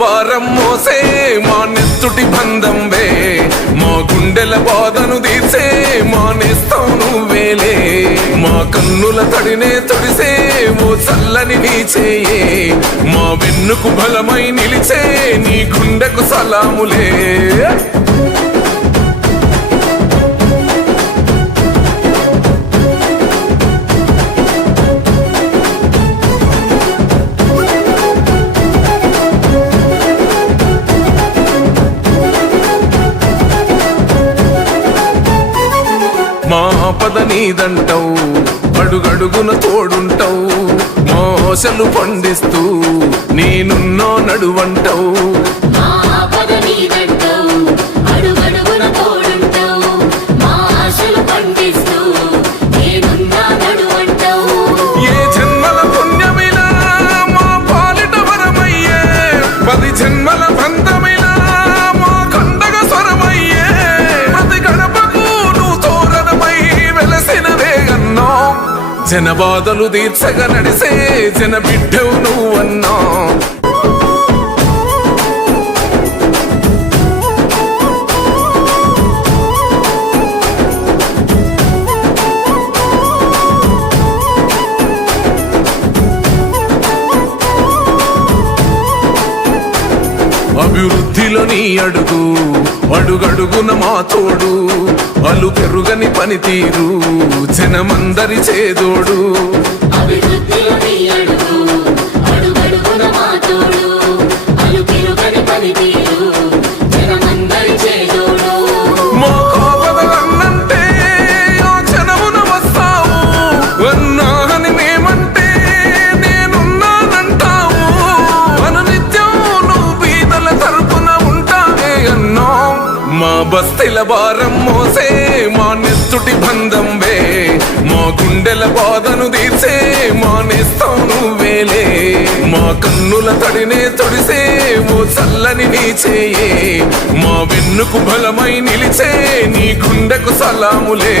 భారం మోసే మా నెత్తుటి బంధంవే. మా గుండెల బాధను తీసే మా నేస్తం నువ్వేలే మా కన్నుల తడినే తొడిసే ఓ చల్లని నీ చేయే మా వెన్నుకు బలమై నిలిచే నీ గుండెకు సలాములే. ఆపద నీదంటవు నీదంటావు అడుగడుగున తోడుంటావు మోసలు పండిస్తూ నేనున్నో నడువంటావు. జన బాధలు తీర్చగ నడిసే జన బిడ్డవు నువ్వన్నా. అభివృద్ధిలో నీ అడుగు అడుగడుగున మా తోడు అలు పెరుగని పనితీరు జనమందరి చేదోడు. బస్తీల భారం మోసే మా నెత్తుటి బంధంవే మా గుండెల బాధను తీర్చే మా నేస్తం నువ్వేలే మా కన్నుల తడినే తొడిసే ఓ చల్లని నీ చేయే. మా వెన్నుకు బలమై నిలిచే నీ గుండెకు సలాములే.